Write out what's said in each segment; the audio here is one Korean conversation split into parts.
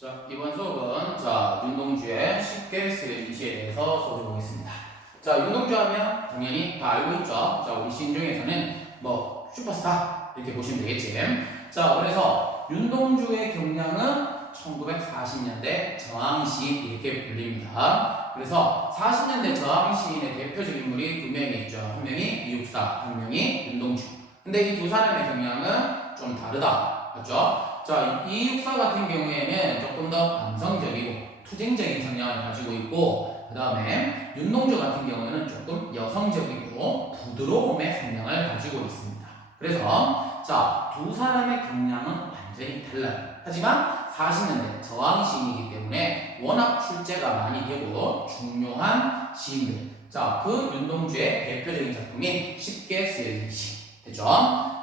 자, 이번 수업은 자, 윤동주의 쉽게 쓰일 이시에 대해서 수업해 보겠습니다. 자, 윤동주 하면 당연히 다 알고 있죠. 자, 우리 시인 중에서는 뭐 슈퍼스타 이렇게 보시면 되겠지. 자, 그래서 윤동주의 경량은 1940년대 저항시인 이렇게 불립니다. 그래서 40년대 저항시인의 대표적인 인물이 두 명이 있죠. 한 명이 이육사, 한 명이 윤동주. 근데 이 두 사람의 경량은 좀 다르다. 맞죠? 자, 이 육사 같은 경우에는 조금 더 남성적이고 투쟁적인 성향을 가지고 있고 그 다음에 윤동주 같은 경우에는 조금 여성적이고 부드러움의 성향을 가지고 있습니다. 그래서 자, 두 사람의 경향은 완전히 달라요. 하지만 40년대 저항 시인이기 때문에 워낙 출제가 많이 되고 중요한 시인들. 자, 그 윤동주의 대표적인 작품인 쉽게 쓰여진 시. 됐죠?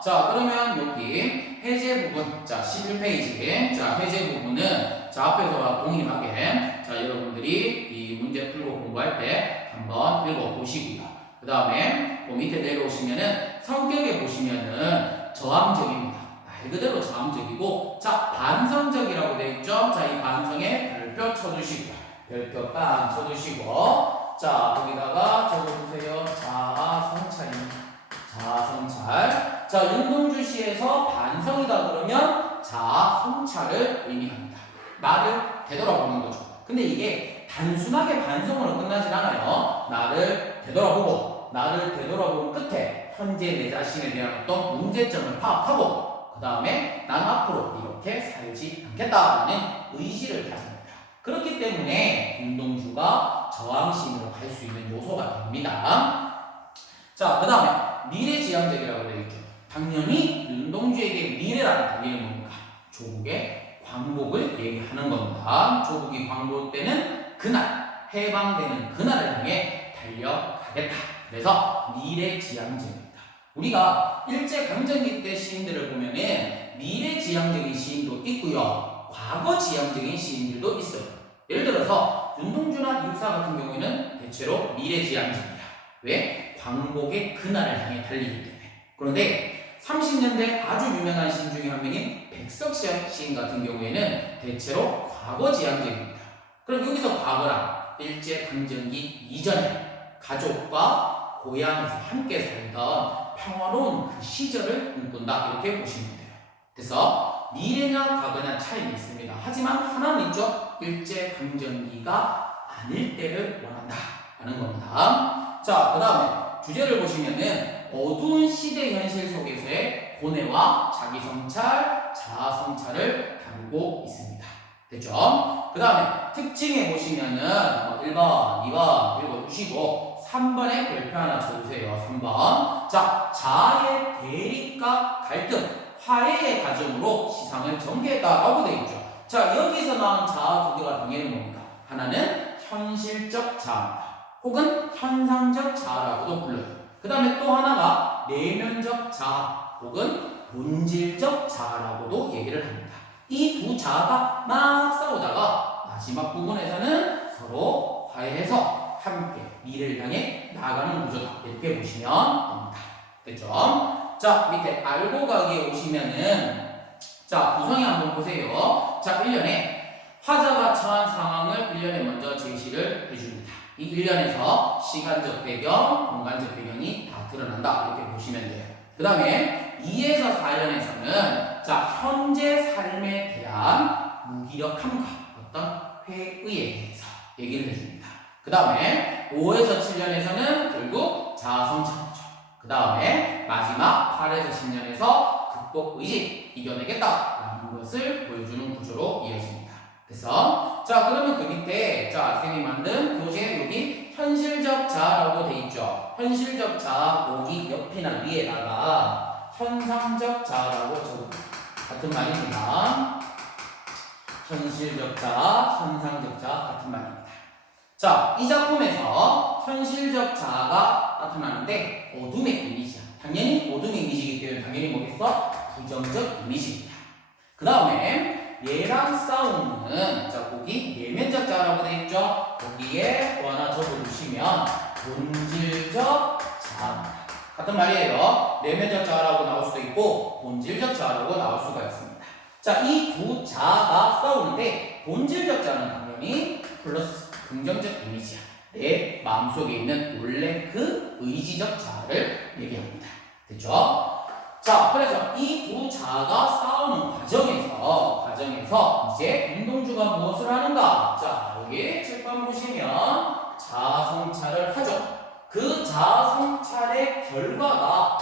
자, 그러면 여기 해제 부분. 자, 11페이지. 자, 해제 부분은 자, 앞에서와 동일하게 자, 여러분들이 이 문제 풀고 공부할 때 한번 읽어 보시고요. 그 다음에 그 밑에 내려오시면은 성격에 보시면은 저항적입니다. 말 그대로 저항적이고 자, 반성적이라고 되어 있죠? 자, 이 반성에 별표 쳐주시고요. 별표 빵 쳐주시고 자, 거기다가 적어주세요. 자아 성찰입니다. 자아 성찰. 자, 윤동주 시에서 반성이다 그러면 자아 성찰을 의미합니다. 나를 되돌아보는 거죠. 근데 이게 단순하게 반성으로 끝나진 않아요. 나를 되돌아보고, 나를 되돌아본 끝에 현재 내 자신에 대한 어떤 문제점을 파악하고, 그 다음에 난 앞으로 이렇게 살지 않겠다라는 의지를 가집니다. 그렇기 때문에 윤동주가 저항심으로 갈 수 있는 요소가 됩니다. 자, 그 다음에 미래지향적이라고 되어 있죠. 당연히 윤동주에게 미래라는 단계는 뭡니까? 조국의 광복을 얘기하는 겁니다. 조국이 광복되는 그날, 해방되는 그날을 향해 달려가겠다. 그래서 미래지향적입니다. 우리가 일제강점기 때 시인들을 보면은 미래지향적인 시인도 있고요. 과거지향적인 시인들도 있어요. 예를 들어서 윤동주나 이육사 같은 경우에는 대체로 미래지향적입니다. 왜? 광복의 그날을 향해 달리기 때문에. 그런데 30년대 아주 유명한 시인 중에 한 명인 백석시한 시인 같은 경우에는 대체로 과거 지향적입니다. 그럼 여기서 과거란 일제강점기 이전에 가족과 고향에서 함께 살던 평화로운 그 시절을 꿈꾼다 이렇게 보시면 돼요. 그래서 미래냐 과거냐 차이는 있습니다. 하지만 하나는 있죠. 일제강점기가 아닐 때를 원한다 하는 겁니다. 자, 그 다음에 주제를 보시면은 어두운 시대 현실 속에서의 고뇌와 자기 성찰, 자아 성찰을 다루고 있습니다. 됐죠? 그 다음에 특징에 보시면은 뭐 1번, 2번 읽어주시고 3번에 별표 하나 쳐주세요. 3번. 자, 자아의 대립과 갈등, 화해의 과정으로 시상을 전개했다라고 되어 있죠. 자, 여기서 나온 자아 두 개가 당연히 뭡니까? 하나는 현실적 자아입니다. 혹은 현상적 자아라고도 불러요. 그 다음에 또 하나가 내면적 자아 혹은 본질적 자아라고도 얘기를 합니다. 이 두 자아가 막 싸우다가 마지막 부분에서는 서로 화해해서 함께 미래를 향해 나아가는 구조다. 이렇게 보시면 됩니다. 됐죠? 자, 밑에 알고 가기에 오시면은 자, 구성이 한번 보세요. 자, 1년에 화자가 처한 상황을 1년에 먼저 제시를 해줍니다. 이 1년에서 시간적 배경, 공간적 배경이 다 드러난다. 이렇게 보시면 돼요. 그 다음에 2에서 4년에서는 자, 현재 삶에 대한 무기력함과 어떤 회의에 대해서 얘기를 해줍니다. 그 다음에 5에서 7년에서는 결국 자아성찰이죠. 그 다음에 마지막 8에서 10년에서 극복 의지, 이겨내겠다라는 것을 보여주는 구조로 이어집니다. 그래서 자 그러면 그 밑에 자 선생님이 만든 교재 여기 현실적 자아라고 돼 있죠. 현실적 자아 여기 옆이나 위에다가 현상적 자아라고 적어 같은 말입니다. 현실적 자아, 현상적 자아 같은 말입니다. 자, 이 작품에서 현실적 자아가 나타나는데 어둠의 이미지야. 당연히 어둠의 이미지이기 때문에 당연히 뭐겠어? 부정적 이미지입니다. 그 다음에 얘랑 싸우는 자 거기 내면적 자라고 돼 있죠. 거기에 또 하나 적어주시면 본질적 자 같은 말이에요. 내면적 자라고 나올 수도 있고 본질적 자라고 나올 수가 있습니다. 자 이 두 자가 싸우는데 본질적 자는 당연히 플러스 긍정적 이미지야. 내 마음속에 있는 원래 그 의지적 자를 얘기합니다. 됐죠? 자, 그래서 이 두 자가 싸우는 과정에서, 과정에서 이제 운동주가 무엇을 하는가? 자, 여기 책방 보시면 자성찰을 하죠. 그 자성찰의 결과가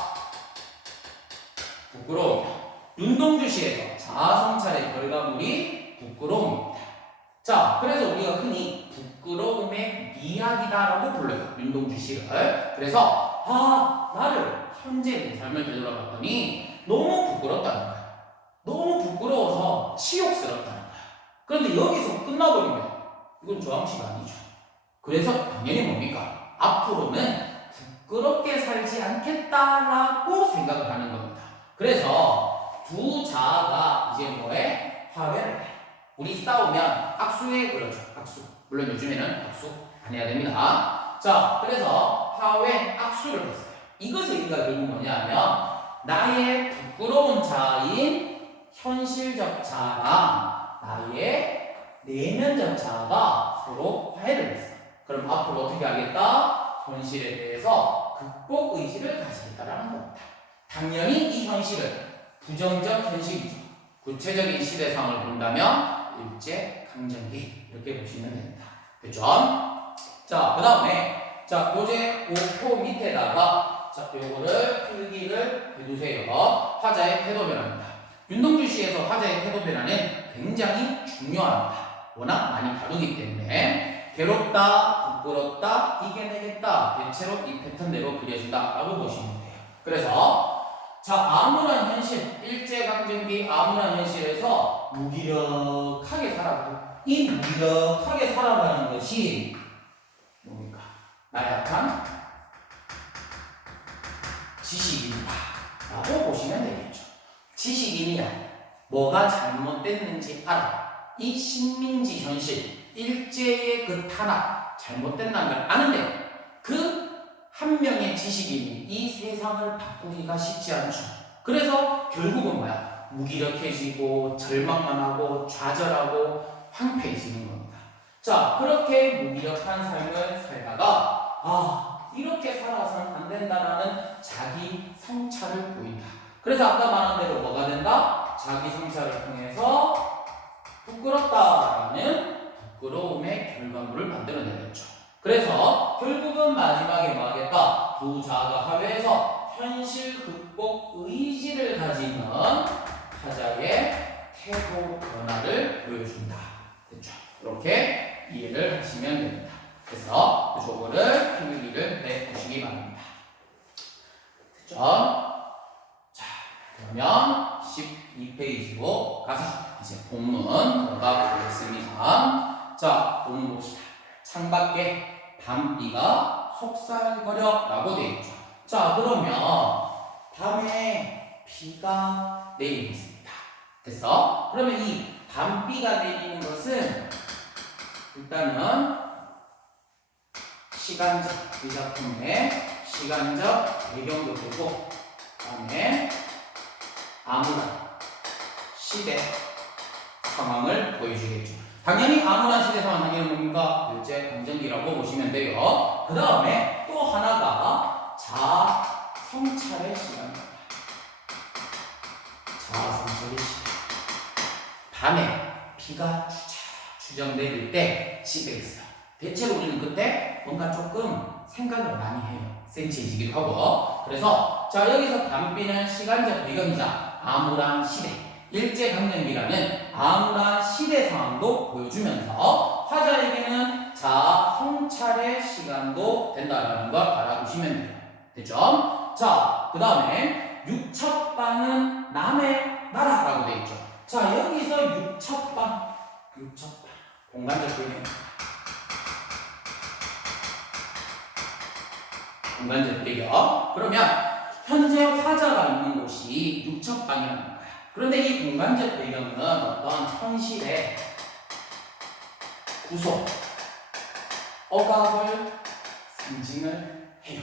부끄러움이야. 윤동주시에서 자성찰의 결과물이 부끄러움입니다. 자, 그래서 우리가 흔히 부끄러움의 미학이다라고 불러요. 윤동주시를. 그래서 아, 나를 현재 내 삶을 되돌아봤더니 너무 부끄럽다는 거야. 너무 부끄러워서 치욕스럽다는 거야. 그런데 여기서 끝나버리면 이건 조항식 아니죠. 그래서 당연히 뭡니까? 앞으로는 부끄럽게 살지 않겠다라고 생각을 하는 겁니다. 그래서 두 자아가 이제 뭐해? 화해를 해. 우리 싸우면 악수에 걸려줘. 악수. 물론 요즘에는 악수 안 해야 됩니다. 자, 그래서 화해 악수를 했어요. 이것의 의미가 결국 뭐냐면 나의 부끄러운 자아인 현실적 자아랑 나의 내면적 자아가 서로 화해를 했어. 그럼 앞으로 어떻게 하겠다? 현실에 대해서 극복 의지를 가지겠다라는 겁니다. 당연히 이 현실은 부정적 현실이죠. 구체적인 시대상을 본다면 일제 강점기 이렇게 보시면 됩니다. 됐죠? 자, 그 다음에 자 교재 5코 밑에다가 자 요거를 필기를 해두세요. 화자의 태도 변화입니다. 윤동주 씨에서 화자의 태도 변화는 굉장히 중요합니다. 워낙 많이 다루기 때문에 괴롭다, 부끄럽다, 이겨내겠다 대체로 이 패턴대로 그려진다라고 보시면 돼요. 그래서 자 암울한 현실 일제강점기 암울한 현실에서 무기력하게 살아가요. 이 무기력하게 살아가는 것이 뭡니까? 나약한 지식인이다 라고 보시면 되겠죠. 지식인이야 뭐가 잘못됐는지 알아. 이 식민지 현실 일제의 그 탄압 잘못된다는 걸 아는데 그 한 명의 지식인이 이 세상을 바꾸기가 쉽지 않죠. 그래서 결국은 뭐야? 무기력해지고 절망만 하고 좌절하고 황폐해지는 겁니다. 자, 그렇게 무기력한 삶을 살다가 아, 이렇게 살아서는 안 된다라는 자기 성찰을 보인다. 그래서 아까 말한 대로 뭐가 된다? 자기 성찰을 통해서 부끄럽다라는 부끄러움의 결과물을 만들어내겠죠. 그래서 결국은 마지막에 뭐 하겠다? 두 자아가 합의해서 현실 극복 의지를 가지는 타자의 태도 변화를 보여준다. 됐죠? 이렇게 이해를 하시면 됩니다. 그래서 저거를 필기를 내보시기 바랍니다. 됐죠? 자, 그러면 12페이지로 가서 이제 본문 들어가 보겠습니다. 자, 본문 봅시다. 창밖에 밤비가 속살거려 라고 되어 있죠. 자, 그러면 밤에 비가 내리고 있습니다. 됐어? 그러면 이 밤비가 내리는 것은 일단은 시간적 이 작품의 시간적 배경도 되고 그다음에 암울한 시대 상황을 보여주겠죠. 당연히 암울한 시대 상황 당연히 뭡니까? 일제 강점기라고 보시면 돼요. 그 다음에 또 하나가 자 성찰의 시간입니다. 자 성찰의 시간. 밤에 비가 추적 추적 내릴 때 집에 있어. 대체로 우리는 그때 뭔가 조금 생각을 많이 해요. 센치해지기도 하고. 그래서 자 여기서 밤비는 시간적 배경이자 암울한 시대. 일제강점기라는 암울한 시대 상황도 보여주면서 화자에게는 자 성찰의 시간도 된다라는 걸 알아두시면 돼요. 됐죠? 자, 그 다음에 육첩방은 남의 나라라고 되어 있죠. 자, 여기서 육첩방, 육첩방, 공간적 배경. 공간적 배경. 그러면 현재 화자가 있는 곳이 육첩방이라는 거야. 그런데 이 공간적 배경은 어떤 현실의 구속, 억압을 상징을 해요.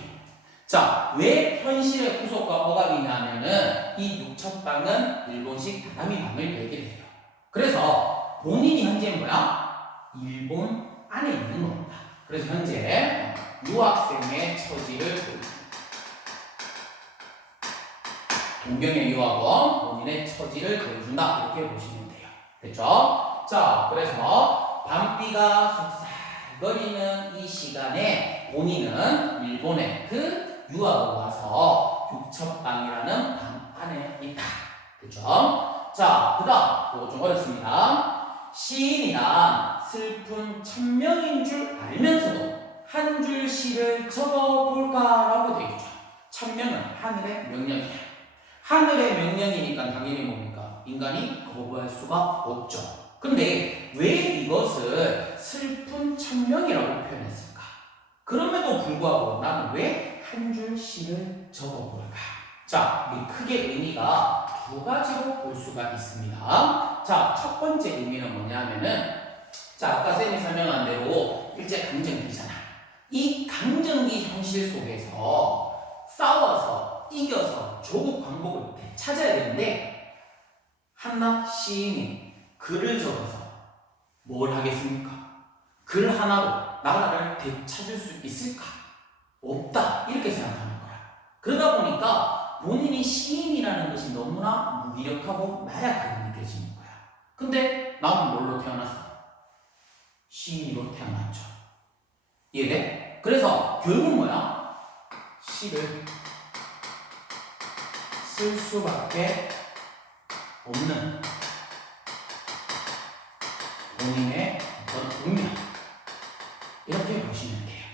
자, 왜 현실의 구속과 억압이냐면은 이 육첩방은 일본식 다다미 방을 얘기를 해요. 그래서 본인이 현재 뭐야? 일본 안에 있는 겁니다. 그래서 현재 유학생의 처지를. 동경의 유학원 본인의 처지를 보여준다 이렇게 보시면 돼요. 됐죠? 자, 그래서 밤비가 속삭거리는 이 시간에 본인은 일본의 그 유학을 와서 육첩방이라는 방 안에 있다. 됐죠? 자, 그 다음, 이거 좀 어렵습니다. 시인이란 슬픈 천명인 줄 알면서도 한 줄 시를 적어볼까라고 되어 있죠. 천명은 하늘의 명령이야. 하늘의 명령이니까 당연히 뭡니까? 인간이 거부할 수가 없죠. 근데 왜 이것을 슬픈 천명이라고 표현했을까? 그럼에도 불구하고 나는 왜 한 줄 시를 적어볼까? 자, 이 크게 의미가 두 가지로 볼 수가 있습니다. 자, 첫 번째 의미는 뭐냐면은, 자, 아까 쌤이 설명한 대로 일제 강점기잖아. 이 강점기 현실 속에서 싸워서 이겨서 조국 광복을 되찾아야 되는데, 한낱 시인이 글을 적어서 뭘 하겠습니까? 글 하나로 나라를 되찾을 수 있을까? 없다. 이렇게 생각하는 거야. 그러다 보니까 본인이 시인이라는 것이 너무나 무기력하고 나약하게 느껴지는 거야. 근데 나는 뭘로 태어났어? 시인으로 태어났죠. 이해돼? 그래서 결국 뭐야? 시를 쓸 수밖에 없는 본인의 어떤 운명. 이렇게 보시면 돼요.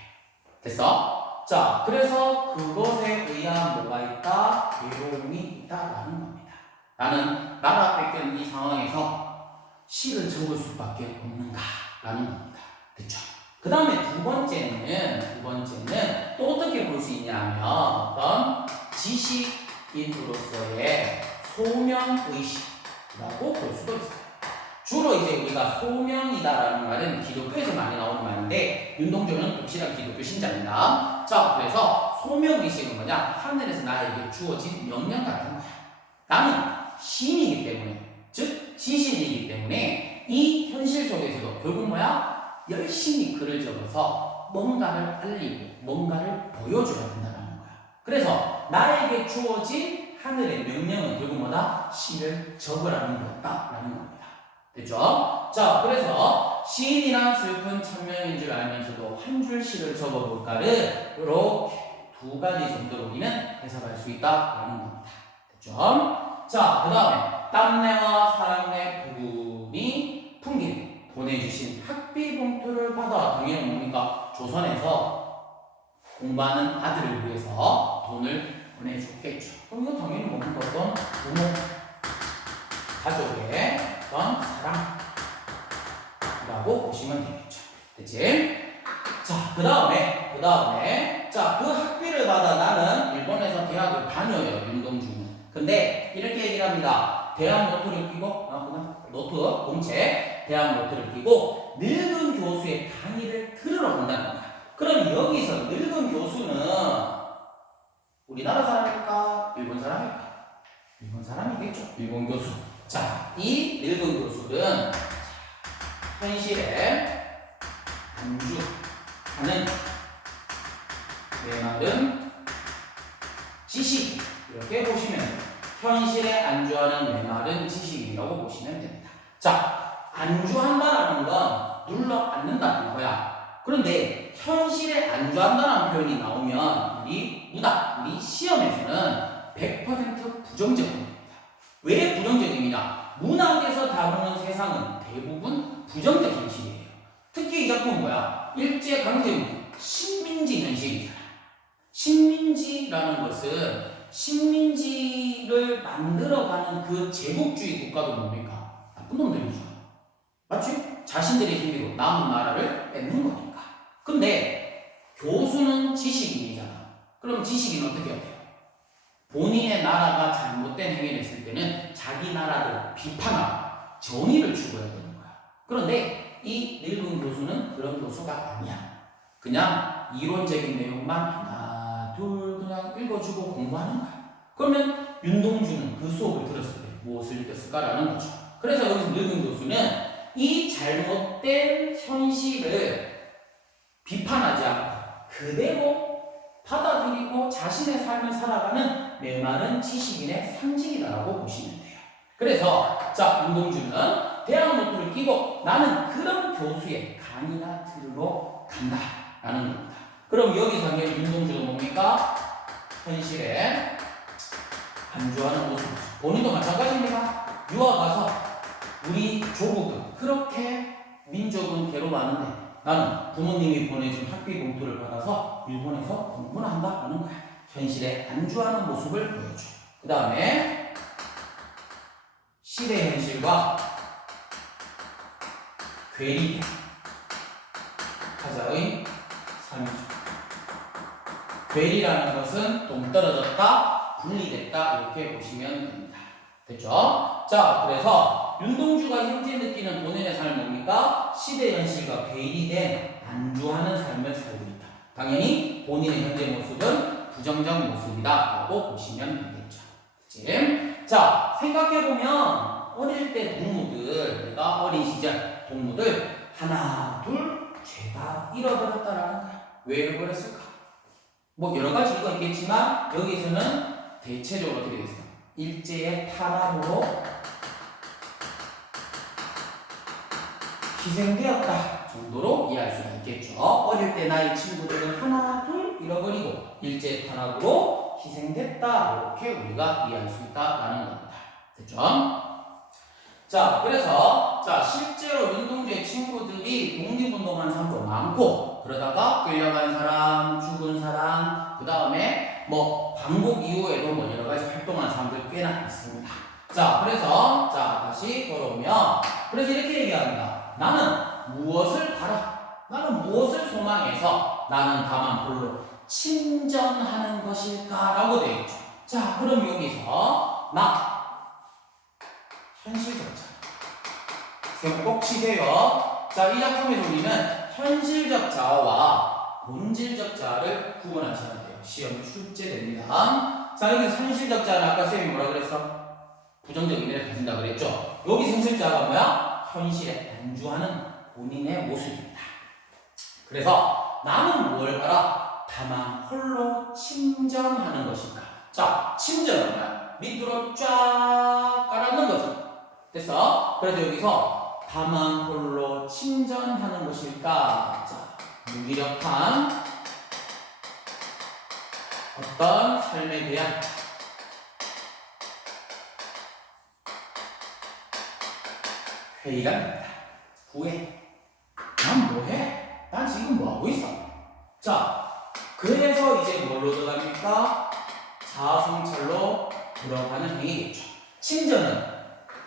됐어? 자, 그래서 그것에 의한 뭐가 있다? 괴로움이 있다라는 겁니다. 나는 나라 뺏긴 이 상황에서 시를 적을 수밖에 없는가라는 겁니다. 됐죠? 그 다음에 두 번째는, 두 번째는 또 어떻게 볼 수 있냐면 어떤 지식인으로서의 소명 의식이라고 볼 수도 있어요. 주로 이제 우리가 소명이다라는 말은 기독교에서 많이 나오는 말인데 윤동주는 독실한 기독교 신자입니다. 자, 그래서 소명 의식은 뭐냐? 하늘에서 나에게 주어진 명령 같은 거야. 나는 신이기 때문에, 즉 지신이기 때문에 이 현실 속에서도 결국 뭐야? 열심히 글을 적어서 뭔가를 알리고 뭔가를 보여줘야 된다는 거야. 그래서 나에게 주어진 하늘의 명령은 결국 뭐다? 시를 적으라는 거다라는 겁니다. 됐죠? 자, 그래서 시인이란 슬픈 천명인 줄 알면서도 한 줄 시를 적어볼까를 이렇게 두 가지 정도로 우리는 해석할 수 있다라는 겁니다. 됐죠? 자, 그 다음에 땀내와 사랑내 부군이 풍긴 보내주신 학비 봉투를 받아 당연히 뭡니까? 조선에서 공부하는 아들을 위해서 돈을 보내줬겠죠. 그럼 이거 당연히 뭡니까? 어떤 부모, 가족의 어떤 사랑이라고 보시면 되겠죠. 됐지? 자, 그 다음에, 그 다음에, 자, 그 학비를 받아 나는 일본에서 대학을 다녀요, 윤동주는. 근데 이렇게 얘기를 합니다. 대학 노트를 끼고, 아, 그냥 노트, 공책, 대학 노트 우리 시험에서는 100% 부정적입니다. 왜 부정적이냐? 문학에서 다루는 세상은 대부분 부정적 현실이에요. 특히 이 작품 뭐야? 일제 강점기 식민지 현실이잖아. 식민지라는 것은 식민지를 만들어가는 그 제국주의 국가도 뭡니까? 나쁜 놈들이죠. 맞지? 자신들의 힘으로 남은 나라를 뺏는 거니까. 근데 교수는 지식인이잖아. 그럼 지식인은 어떻게 해야 돼요? 본인의 나라가 잘못된 행위를 했을 때는 자기 나라를 비판하고 정의를 추구해야 되는 거야. 그런데 이 늙은 교수는 그런 교수가 아니야. 그냥 이론적인 내용만 하나, 둘 그냥 읽어주고 공부하는 거야. 그러면 윤동주는 그 수업을 들었을 때 무엇을 느꼈을까라는 거죠. 그래서 여기서 늙은 교수는 이 잘못된 현실을 비판하지 않고 그대로 받아들이고 자신의 삶을 살아가는 메마른 지식인의 상징이다라고 보시면 돼요. 그래서 자 운동주는 대학 노트를 끼고 나는 그런 교수의 강의나 들으러 간다라는 겁니다. 그럼 여기서 이제 운동주는 뭡니까? 현실에 안주하는 모습. 본인도 마찬가지입니다. 유학 가서 우리 조국은 그렇게 민족은 괴로워하는데 나는 부모님이 보내준 학비 봉투를 받아서 일본에서 공부를 한다라는 거야. 현실에 안주하는 모습을 보여줘. 그 다음에 시대 현실과 괴리된 타자의 삶이죠. 괴리라는 것은 동떨어졌다, 분리됐다 이렇게 보시면 됩니다. 됐죠? 자, 그래서 윤동주가 현재 느끼는 본인의 삶은 뭡니까? 시대 현실과 괴리된 안주하는 삶을 살고 있다. 당연히 본인의 현재 모습은 부정적 모습이다 라고 보시면 되겠죠. 그치? 자, 생각해보면 어릴 때 동무들, 내가 어린 시절 동무들 하나, 둘, 죄다 잃어버렸다라는 거야. 왜 잃어버렸을까? 뭐 여러 가지 이유가 있겠지만 여기서는 대체적으로 어떻게 되겠어? 일제의 탄압으로 희생되었다 정도로 이해할 수가 있겠죠. 어릴 때 나의 친구들은 하나 둘 잃어버리고 일제 탄압으로 희생됐다 이렇게 우리가 이해할 수 있다라는 겁니다. 됐죠? 자 그래서 자 실제로 윤동주의 친구들이 독립운동한 사람도 많고 그러다가 끌려간 사람, 죽은 사람, 그 다음에 뭐 광복 이후에도 뭐 여러 가지 활동한 사람들 꽤나 있습니다. 자 그래서 자 다시 돌아오면 그래서 이렇게 얘기합니다. 나는 무엇을 바라? 나는 무엇을 소망해서 나는 다만 홀로 친전하는 것일까라고 되어 있죠. 자 그럼 여기서 나 현실적자. 꼭 치세요. 자, 이 작품에서 우리는 현실적 자아와 본질적 자아를 구분하셔야 돼요. 시험 출제됩니다. 자, 여기서 현실적 자아는 아까 쌤이 뭐라 그랬어? 부정적 의미를 가진다 그랬죠? 여기 현실 자아가 뭐야? 현실에 안주하는 본인의 모습입니다. 그래서 나는 뭘 알아? 다만 홀로 침전하는 것인가? 자, 침전은 뭐야? 밑으로 쫙 깔아놓는 거죠. 됐어? 그래서 여기서 다만 홀로 침전하는 것일까? 자, 무기력한 어떤 삶에 대한 회의가 납니다. 후회. 난 뭐해? 난 지금 뭐하고 있어? 자, 그래서 이제 뭘로 들어갑니까? 자아성찰로 들어가는 행위겠죠. 침전은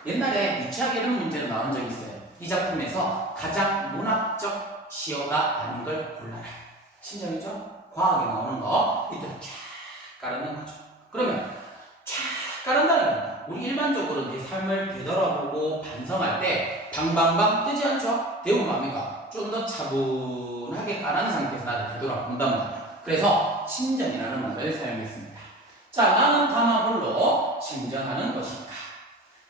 옛날에 유치하게 이런 문제로 나온 적이 있어요. 이 작품에서 가장 문학적 시어가 아닌 걸 골라라. 신정이죠? 과학에 나오는 거 밑으로 쫙 깔아놓는 거죠. 그러면 쫙 깔았다는 거야. 우리 일반적으로 내 삶을 되돌아보고 반성할 때 방방방 뜨지 않죠? 대부분 뭡니까? 좀더 차분하게 깔아놓은 상태에서 나를 되돌아본단 말이야. 그래서 침전이라는 말을 사용했습니다. 자, 나는 다만 홀로 침전하는 것인가?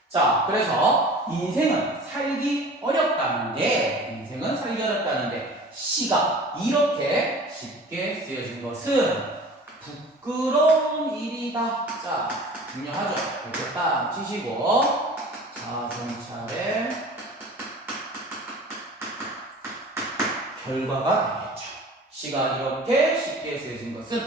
자, 그래서 인생은 살기 어렵다는데, 인생은 살기 어렵다는데, 시가 이렇게 쉽게 쓰여진 것은 부끄러운 일이다. 자, 중요하죠. 이렇게 딱 치시고, 자성찰의 결과가 되겠죠. 시가 이렇게 쉽게 쓰여진 것은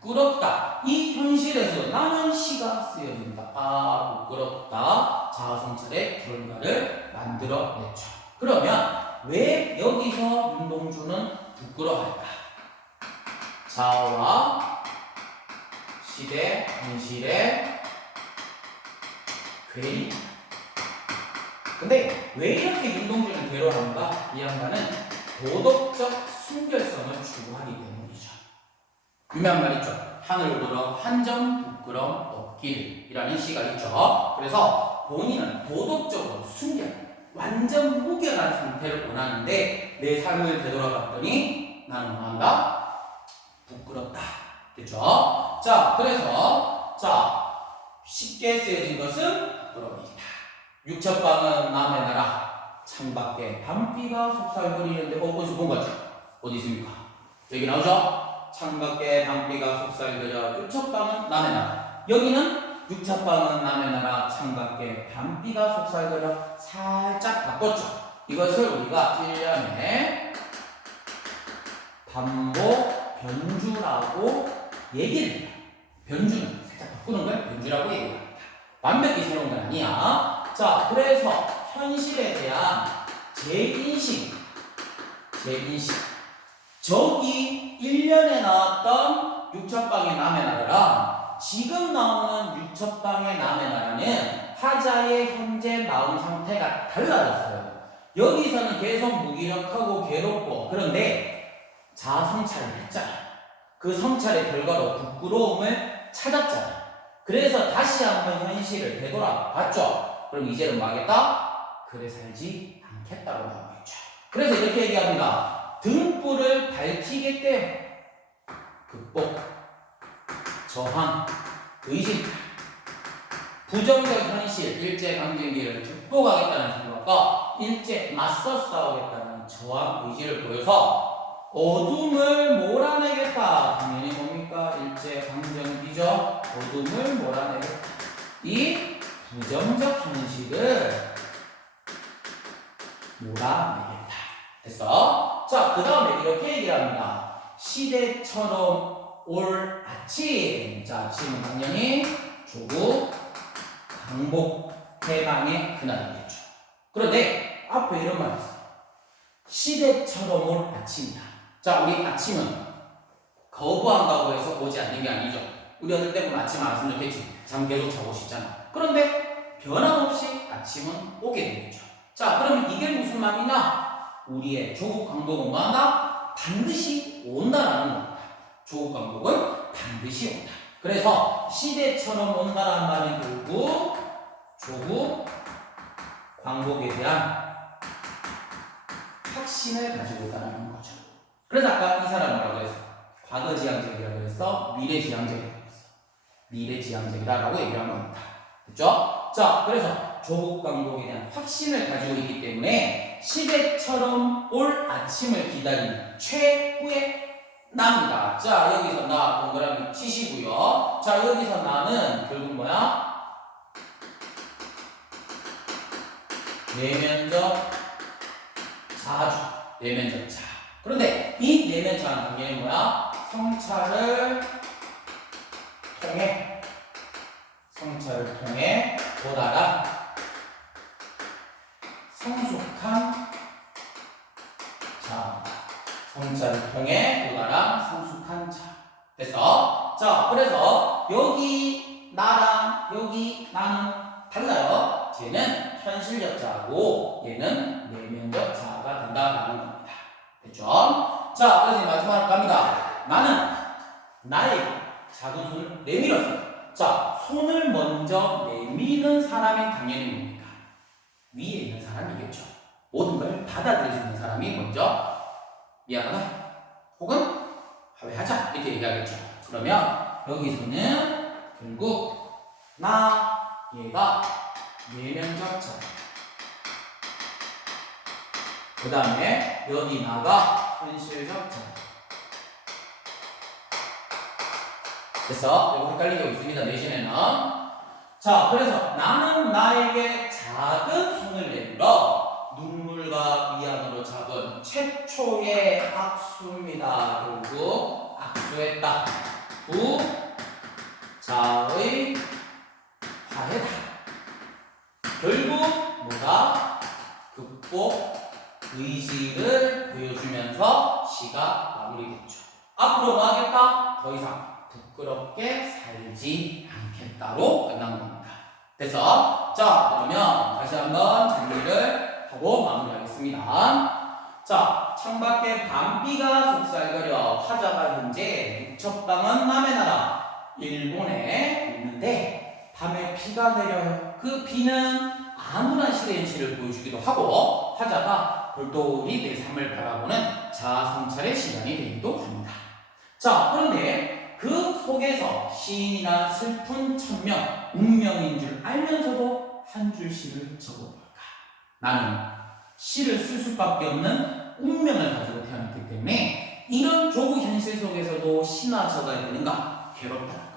부끄럽다. 이 현실에서 나는 시가 쓰여진다. 아, 부끄럽다. 자아성찰의 결과를 만들어냈죠. 그러면 왜 여기서 윤동주는 부끄러워할까? 자아와 시대, 현실의 괴리. 근데 왜 이렇게 윤동주는 괴로워하는가? 이 양반은 도덕적 순결성을 추구하기 때문이죠. 유명한 말 있죠. 하늘 보러 한점 부끄럼 없기를이라는 시가 있죠. 그래서 본인은 도덕적으로 순결, 완전 무결한 상태를 원하는데 내 삶을 되돌아봤더니 나는 뭐한다? 부끄럽다. 됐죠? 자, 그래서 자 쉽게 쓰여진 것은 부끄러움이다. 육첩방은 남의 나라, 창밖에 밤비가 속살거리는데 어 어디서 본 거죠? 어디 있습니까? 여기 나오죠? 창밖에 밤비가 속살거려 육첩방은 남의 나라 여기는 육첩방은 남의 나라 창밖에 밤비가 속살거려 살짝 바꿨죠 이것을 우리가 1년에 반복 변주라고 얘기를 해요 변주는 살짝 바꾸는 걸 변주라고 얘기합니다. 완벽히 새로운 건 아니야. 자 그래서 현실에 대한 재인식. 재인식. 저기 1년에 나왔던 육첩방의 남의 나라랑 지금 나오는 육첩방의 남의 나라는 하자의 현재 마음 상태가 달라졌어요. 여기서는 계속 무기력하고 괴롭고 그런데 자아 성찰을 했잖아. 그 성찰의 결과로 부끄러움을 찾았잖아. 그래서 다시 한번 현실을 되돌아 봤죠. 그럼 이제는 뭐 하겠다? 그래 살지 않겠다고 나오겠죠. 그래서 이렇게 얘기합니다. 등불을 밝히겠대. 극복, 저항, 의심, 부정적 현실, 일제 강점기를 극복하겠다는 생각과 일제 맞서 싸우겠다는 저항 의지를 보여서 어둠을 몰아내겠다. 당연히 뭡니까? 일제 강점기죠. 어둠을 몰아내겠다. 이 부정적 현실을 몰아내겠다. 됐어? 자, 그 다음에 이렇게 얘기를 합니다. 시대처럼 올 아침. 자, 아침은 당연히 조국, 강복, 해방의 그날이겠죠. 그런데 앞에 이런 말이 있어요. 시대처럼 올 아침이다. 자, 우리 아침은 거부한다고 해서 오지 않는 게 아니죠. 우리 어릴 때 보면 아침 안 왔으면 좋겠지. 잠 계속 자고 싶잖아. 그런데 변함없이 아침은 오게 되겠죠. 자, 그러면 이게 무슨 말이냐? 우리의 조국 강복은 뭐하나? 반드시 온다라는 겁니다. 조국 강복은 반드시 온다. 그래서 시대처럼 온다라는 말은 결국 조국 광복에 대한 확신을 가지고 있다는 거죠. 그래서 아까 이 사람 뭐라고 했어? 과거 지향적이라고 했어? 미래 지향적이라고 했어. 미래 지향적이다라고 얘기를 한 겁니다. 됐죠? 자, 그래서 조국 광복에 대한 확신을 가지고 있기 때문에 시대처럼 올 아침을 기다리는 최후의 나입니다. 자, 여기서 나 동그라미 치시고요. 자, 여기서 나는 결국 뭐야? 내면적 자주, 내면적 자. 그런데 이 내면자는 당연히 뭐야? 성찰을 통해, 성찰을 통해 보다가 성숙한 자, 성찰을 통해 보다가 성숙한 자. 됐어? 자, 그래서 여기 나랑 여기 나는 달라요. 쟤는 현실적 자고 얘는 내면적 자가 된다라는 겁니다. 됐죠? 자, 그래서 마지막으로 갑니다. 나는 나에게 작은 손을 내밀었어요. 자, 손을 먼저 내미는 사람이 당연히 뭡니까? 위에 있는 사람이겠죠. 모든 걸 받아들일 수 있는 사람이 먼저 미안하다 혹은 화해하자 이렇게 얘기하겠죠. 그러면 여기서는 결국 나 얘가 내면적 자. 그 다음에 여기 나가 현실적 자. 됐어? 이거 헷갈리고 있습니다. 내신에는. 자, 그래서 나는 나에게 작은 손을 내밀어 눈물과 미안으로 작은 최초의 악수입니다. 결국 악수했다. 부 자의 화해다. 결국 뭐다? 극복 의지를 보여주면서 시가 마무리됐죠. 앞으로 뭐 하겠다? 더 이상 부끄럽게 살지 않겠다로 끝난 겁니다. 됐어? 자, 그러면 다시 한번 정리를 하고 마무리하겠습니다. 자, 창밖에 밤비가 속살거려 화자가 현재 육첩방은 남의 나라 일본에 있는데 밤에 비가 내려요. 그 비는 시대 현실을 보여주기도 하고 화자가 내 삶을 바라보는 자아 성찰의 시간이 되기도 합니다. 자, 그런데 그 속에서 시인이나 슬픈 천명, 운명인 줄 알면서도 한 줄 시를 적어볼까? 나는 시를 쓸 수밖에 없는 운명을 가지고 태어났기 때문에 이런 조국 현실 속에서도 시나 적어야 되는가 괴롭다는 거야.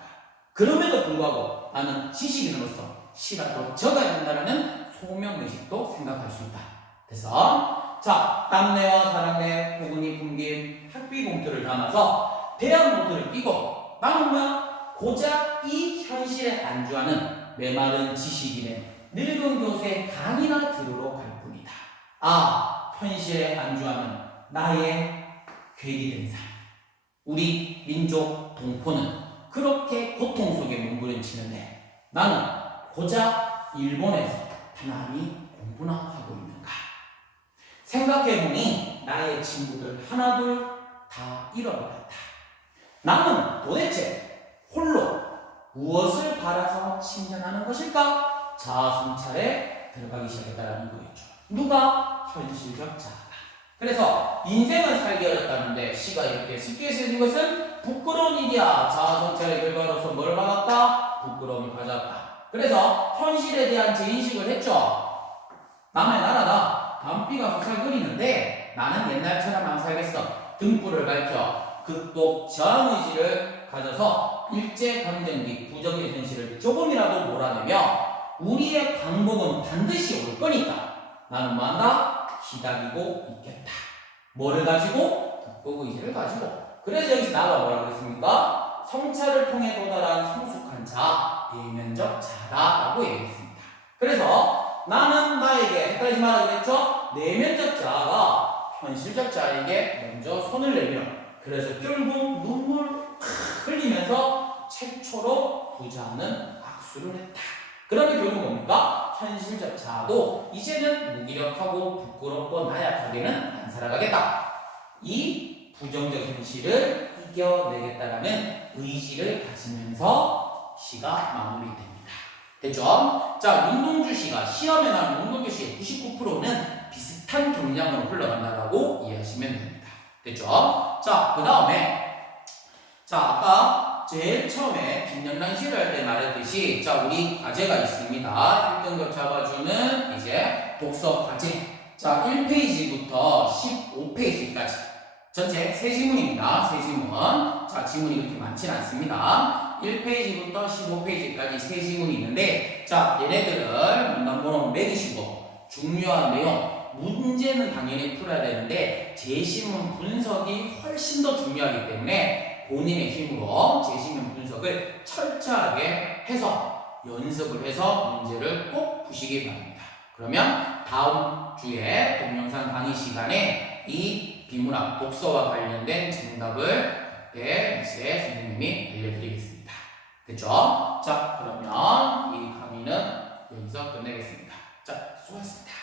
그럼에도 불구하고 나는 지식인으로서 시라도 적어야 된다는 소명의식도 생각할 수 있다. 됐어? 자, 땀내와 사랑내, 부근이 풍긴 학비 봉투를 담아서 대학 노트를 끼고 뭐야? 고작 이 현실에 안주하는 메마른 지식인의 늙은 교수의 강의나 들으러 갈 뿐이다. 아, 현실에 안주하는 나의 괴리된 삶. 우리 민족 동포는 그렇게 고통 속에 몸부림치는데 나는 고작 일본에서 편안히 공부나 하고 있는가? 생각해보니 나의 친구들 하나둘 다 잃어버렸다. 나는 도대체 홀로 무엇을 바라서 침전하는 것일까? 자아성찰에 들어가기 시작했다는 거였죠. 누가? 현실적 자아가. 그래서 인생을 살기 어렵다는데 시가 이렇게 쉽게 쓰는 것은 부끄러운 일이야. 자아성찰의 결과로서 뭘 받았다? 부끄러움을 가졌다. 그래서 현실에 대한 재인식을 했죠. 남의 나라다. 밤비가 화살거리는데 나는 옛날처럼 안 살겠어. 등불을 밝혀 극복 저항 의지를 가져서 일제 및 부정의 현실을 조금이라도 몰아내며 우리의 광복은 반드시 올 거니까 나는 뭐한다? 기다리고 있겠다. 뭐를 가지고? 극복 의지를 가지고. 그래서 여기서 나가 뭐라 그랬습니까? 성찰을 통해 도달한 성숙한 자, 내면적 자다라고 얘기했습니다. 그래서 나는 나에게 헷갈리지 마라 그랬죠? 내면적 자아가 현실적 자에게 먼저 손을 내밀어. 그래서 결국 눈물 흘리면서 최초로 부자는 악수를 했다. 그러면 결국 뭡니까? 현실적 자아도 이제는 무기력하고 부끄럽고 나약하게는 안 살아가겠다. 이 부정적 현실을 이겨내겠다라는 의지를 가지면서 시가 마무리됩니다. 됐죠? 자, 윤동주 씨가 시험에 나온 윤동주 씨의 99%는 비슷한 경량으로 흘러간다라고 이해하시면 됩니다. 됐죠? 자, 그 다음에 자, 아까 제일 처음에 김영란 씨를 할 때 말했듯이 자, 우리 과제가 있습니다. 1등급 잡아주는 이제 독서 과제. 자, 1페이지부터 15페이지까지. 전체 세 지문입니다. 세 지문. 자, 지문이 그렇게 많지는 않습니다. 1페이지부터 15페이지까지 세 지문이 있는데, 자, 얘네들을 문단 번호 매기시고, 중요한 내용, 문제는 당연히 풀어야 되는데, 제시문 분석이 훨씬 더 중요하기 때문에, 본인의 힘으로 제시문 분석을 철저하게 해서, 연습을 해서 문제를 꼭 푸시기 바랍니다. 그러면 다음 주에 동영상 강의 시간에 이 비문학 독서와 관련된 정답을 네, 이제 선생님이 알려드리겠습니다. 됐죠? 자, 그러면 이 강의는 여기서 끝내겠습니다. 자, 수고하셨습니다.